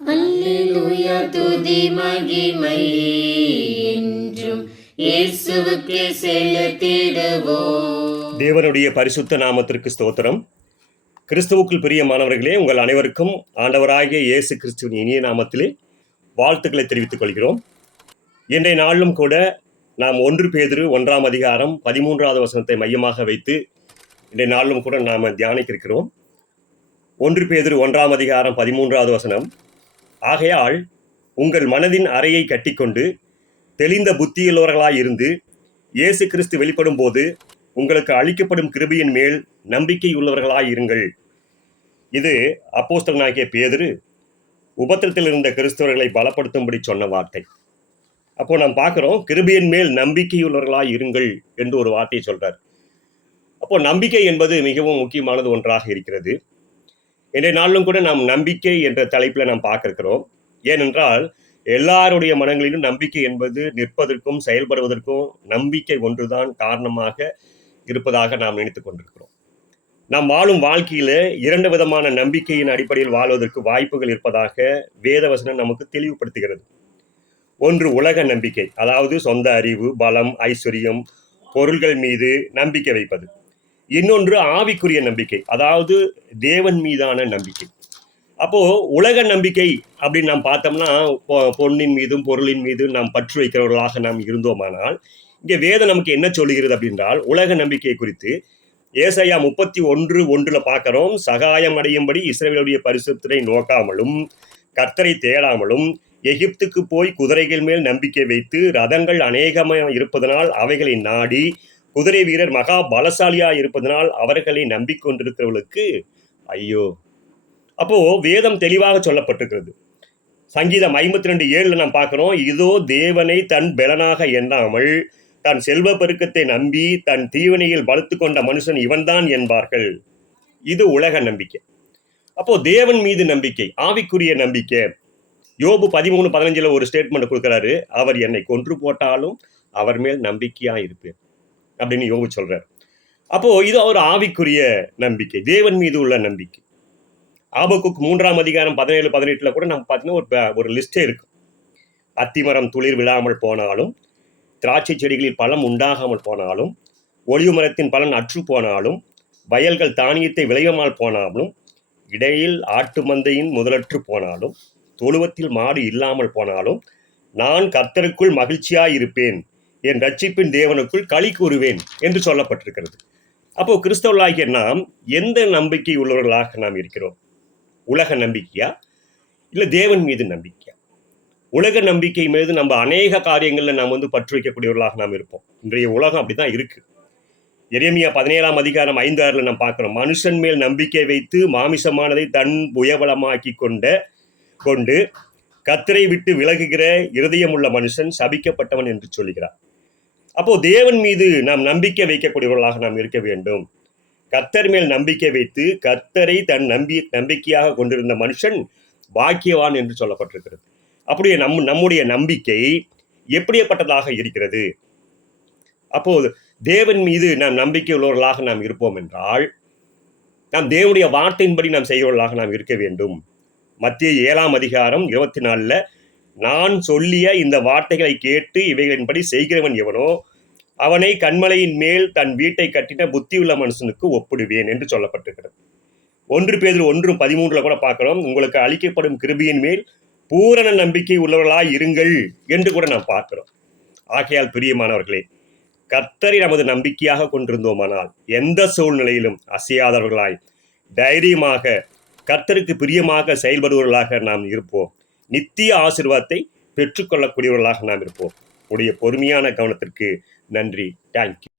அல்லேலூயா துதி மகிமை என்றும் இயேசுவுக்கே செலுத்திடுவோம். தேவனுடைய பரிசுத்த நாமத்திற்கு ஸ்தோத்திரம். கிறிஸ்துவுக்குள் பிரியமானவர்களே, உங்கள் அனைவருக்கும் ஆண்டவராகிய இயேசு கிறிஸ்துவின் இனிய நாமத்திலே வாழ்த்துக்களை தெரிவித்துக் கொள்கிறோம். இன்றைய நாளிலும் கூட நாம் 1 பேதுரு 1ஆம் அதிகாரம் 13வது வசனத்தை மையமாக வைத்து இன்றைய நாளிலும் கூட நாம் தியானிக்க இருக்கிறோம். 1 பேதுரு 1ஆம் அதிகாரம் 13வது வசனம், ஆகையால் உங்கள் மனதின் அறையை கட்டிக்கொண்டு தெளிந்த புத்தியுள்ளவர்களாயிருந்து இயேசு கிறிஸ்து வெளிப்படும் போது உங்களுக்கு அளிக்கப்படும் கிருபையின் மேல் நம்பிக்கையுள்ளவர்களாயிருங்கள். இது அப்போஸ்தலனாகிய பேதுரு உபத்திரத்தில் இருந்த கிறிஸ்தவர்களை பலப்படுத்தும்படி சொன்ன வார்த்தை. அப்போ நாம் பார்க்கிறோம், கிருபையின் மேல் நம்பிக்கையுள்ளவர்களாய் இருங்கள் என்று ஒரு வார்த்தையை சொல்றார். அப்போ நம்பிக்கை என்பது மிகவும் முக்கியமானது ஒன்றாக இருக்கிறது. இன்றைய நாளிலும் கூட நாம் நம்பிக்கை என்ற தலைப்பில் நாம் பார்க்க இருக்கிறோம். ஏனென்றால் எல்லாருடைய மனங்களிலும் நம்பிக்கை என்பது நிற்பதற்கும் செயல்படுவதற்கும் நம்பிக்கை ஒன்றுதான் காரணமாக இருப்பதாக நாம் நினைத்து கொண்டிருக்கிறோம். நாம் வாழும் வாழ்க்கையில 2 விதமான நம்பிக்கையின் அடிப்படையில் வாழ்வதற்கு வாய்ப்புகள் இருப்பதாக வேதவசனம் நமக்கு தெளிவுபடுத்துகிறது. ஒன்று உலக நம்பிக்கை, அதாவது சொந்த அறிவு, பலம், ஐஸ்வர்யம், பொருள்கள் மீது நம்பிக்கை வைப்பது. இன்னொன்று ஆவிக்குரிய நம்பிக்கை, அதாவது தேவன் மீதான நம்பிக்கை. அப்போ உலக நம்பிக்கை அப்படின்னு நாம் பார்த்தோம்னா பொன்னின் மீதும் பொருளின் மீதும் நாம் பற்று வைக்கிறவர்களாக நாம் இருந்தோமானால், இங்கே வேதம் நமக்கு என்ன சொல்லுகிறது அப்படின்றால், உலக நம்பிக்கை குறித்து ஏசாயா 31:1 பார்க்கிறோம். சகாயம் அடையும்படி இஸ்ரவேலுடைய பரிசுத்தரை நோக்காமலும் கர்த்தரை தேடாமலும் எகிப்துக்கு போய் குதிரைகள் மேல் நம்பிக்கை வைத்து ரதங்கள் அநேகமாக இருப்பதனால் அவைகளை நாடி குதிரை வீரர் மகா பலசாலியா இருப்பதனால் அவர்களை நம்பிக்கொண்டிருக்கிறவர்களுக்கு ஐயோ. அப்போ வேதம் தெளிவாக சொல்லப்பட்டிருக்கிறது. சங்கீதம் 52:7 நாம் பார்க்கிறோம், இதோ தேவனை தன் பெலனாக எண்ணாமல் தன் செல்வ பெருக்கத்தை நம்பி தன் தீவனையில் பலுத்து கொண்ட மனுஷன் இவன்தான் என்பார்கள். இது உலக நம்பிக்கை. அப்போ தேவன் மீது நம்பிக்கை, ஆவிக்குரிய நம்பிக்கை. யோபு 13:15 ஒரு ஸ்டேட்மெண்ட் கொடுக்கிறாரு, அவர் என்னை கொன்று போட்டாலும் அவர் மேல் நம்பிக்கையா இருப்பேன் அப்படின்னு யோபு சொல்றாரு. அப்போ இது ஒரு ஆவிக்குரிய நம்பிக்கை, தேவன் மீது உள்ள நம்பிக்கை. ஆபக்குக் 3ஆம் அதிகாரம் 17-18 கூட நம்ம பார்த்தீங்கன்னா ஒரு லிஸ்டே இருக்கு. அத்திமரம் துளிர் விழாமல் போனாலும், திராட்சை செடிகளில் பழம் உண்டாகாமல் போனாலும், ஒலிவு மரத்தின் பலன் அற்று போனாலும், வயல்கள் தானியத்தை விளையாமல் போனாலும், இடையில் ஆட்டு மந்தையின் முதலற்று போனாலும், தொழுவத்தில் மாடு இல்லாமல் போனாலும், நான் கர்த்தருக்குள் மகிழ்ச்சியாயிருப்பேன், என் ரட்சிப்பின் தேவனுக்குள் களி கூறுவேன் என்று சொல்லப்பட்டிருக்கிறது. அப்போ கிறிஸ்தவர்களாகிய நாம் எந்த நம்பிக்கை உள்ளவர்களாக நாம் இருக்கிறோம்? உலக நம்பிக்கையா இல்லை தேவன் மீது நம்பிக்கையா? உலக நம்பிக்கை மீது நம்ம அநேக காரியங்களில் நாம் பற்று வைக்கக்கூடியவர்களாக நாம் இருப்போம். இன்றைய உலகம் அப்படிதான் இருக்கு. எரேமியா 17ஆம் அதிகாரம் 5-6 நாம் பார்க்கிறோம், மனுஷன் மேல் நம்பிக்கை வைத்து மாமிசமானதை தன் புயபலமாக்கி கொண்டு கர்த்தரை விட்டு விலகுகிற இருதயம் உள்ள மனுஷன் சபிக்கப்பட்டவன் என்று சொல்லுகிறார். அப்போ தேவன் மீது நாம் நம்பிக்கை வைக்கக்கூடியவர்களாக நாம் இருக்க வேண்டும். கர்த்தர் மேல் நம்பிக்கை வைத்து கர்த்தரை தன் நம்பிக்கையாக கொண்டிருந்த மனுஷன் பாக்கியவான் என்று சொல்லப்பட்டிருக்கிறது. அப்படியே நம்முடைய நம்பிக்கை எப்படிப்பட்டதாக இருக்கிறது? அப்போது தேவன் மீது நாம் நம்பிக்கை உள்ளவர்களாக நாம் இருப்போம் என்றால், நாம் தேவனுடைய வார்த்தையின்படி நாம் செய்கிறவர்களாக நாம் இருக்க வேண்டும். மத்தேயு 7ஆம் அதிகாரம் 24 நான் சொல்லிய இந்த வார்த்தைகளை கேட்டு இவைகளின்படி செய்கிறவன் எவனோ அவனை கன்மலையின் மேல் தன் வீட்டை கட்டின புத்தியுள்ள மனுஷனுக்கு ஒப்பிடுவேன் என்று சொல்லப்பட்டிருக்கிறது. 1 பேதுரு 1:13 கூட பார்க்கிறோம், உங்களுக்கு அளிக்கப்படும் கிருபையின் மேல் பூரண நம்பிக்கை உள்ளவர்களாய் இருங்கள் என்று கூட நாம் பார்க்கிறோம். ஆகையால் பிரியமானவர்களே, கர்த்தரை நமது நம்பிக்கையாக கொண்டிருந்தோமானால் எந்த சூழ்நிலையிலும் அசையாதவர்களாய் தைரியமாக கர்த்தருக்கு பிரியமாக செயல்படுவர்களாக நாம் இருப்போம். நித்திய ஆசீர்வாதத்தை பெற்றுக்கொள்ளக்கூடியவர்களாக நாம் இருப்போம். உடைய பொறுமையான கவனத்திற்கு நன்றி. தேங்க்யூ.